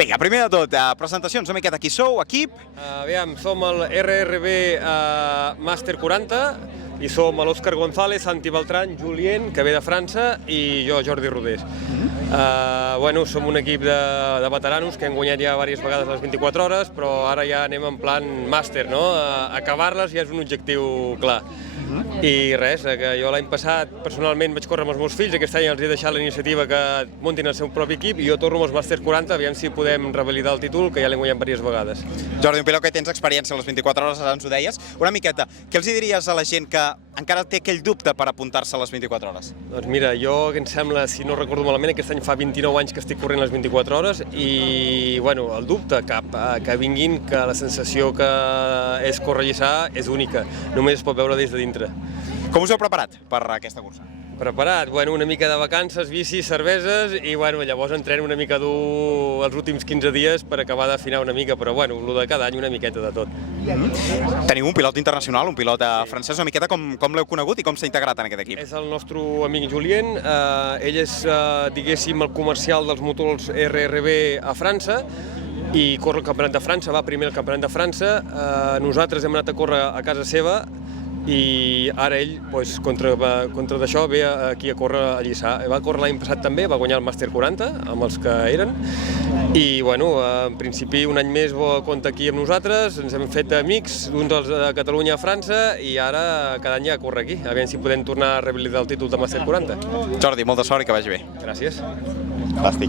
Vinga, primer de tot, presentacions, una miqueta qui sou, equip. Aviam, som el RRB Màster 40 i som l'Òscar González, Santi Beltrán, Julien, que ve de França, i jo, Jordi Rodés. Bueno, som un equip de veteranos que hem guanyat ja diverses vegades les 24 hores, però ara ja anem en plan màster, no? Acabar-les ja és un objectiu clar. I res, que jo l'any passat personalment vaig córrer amb els meus fills, aquest any els he deixat la iniciativa que muntin el seu propi equip i jo torno amb els Màster 40, aviam si podem revalidar el títol, que ja l'hem guanyat diverses vegades. Jordi, un pilot que tens experiència a les 24 hores, ara ens ho deies. Una miqueta, què els diries a la gent que encara té aquell dubte per apuntar-se a les 24 hores? Doncs mira, jo, que em sembla, si no recordo malament, aquest any fa 29 anys que estic corrent les 24 hores i, bueno, el dubte cap que vinguin, que la sensació que és córrer lliçà és única, només es pot veure des de dintre. Com us heu preparat per aquesta cursa? Preparat? Bueno, una mica de vacances, bicis, cerveses i, bueno, llavors entreno una mica dur els últims 15 dies per acabar d'afinar una mica, però, bueno, el de cada any una miqueta de tot. Teniu un pilot internacional, un pilot francès, una miqueta com l'heu conegut i com s'ha integrat en aquest equip? És el nostre amic Julien, ell és, diguéssim, el comercial dels motors RRB a França i corre el Campionat de França, va primer al Campionat de França, nosaltres hem anat a córrer a casa seva i ara ell, contra d'això, ve aquí a córrer a Lliçà. Va córrer l'any passat també, va guanyar el Màster 40 amb els que eren i, bueno, en principi un any més compta aquí amb nosaltres, ens hem fet amics, uns dels de Catalunya a França i ara cada any ja corre aquí, a veure si podem tornar a revalidar el títol de Màster 40. Jordi, molta sort i que vagi bé. Gràcies. Fantàstic.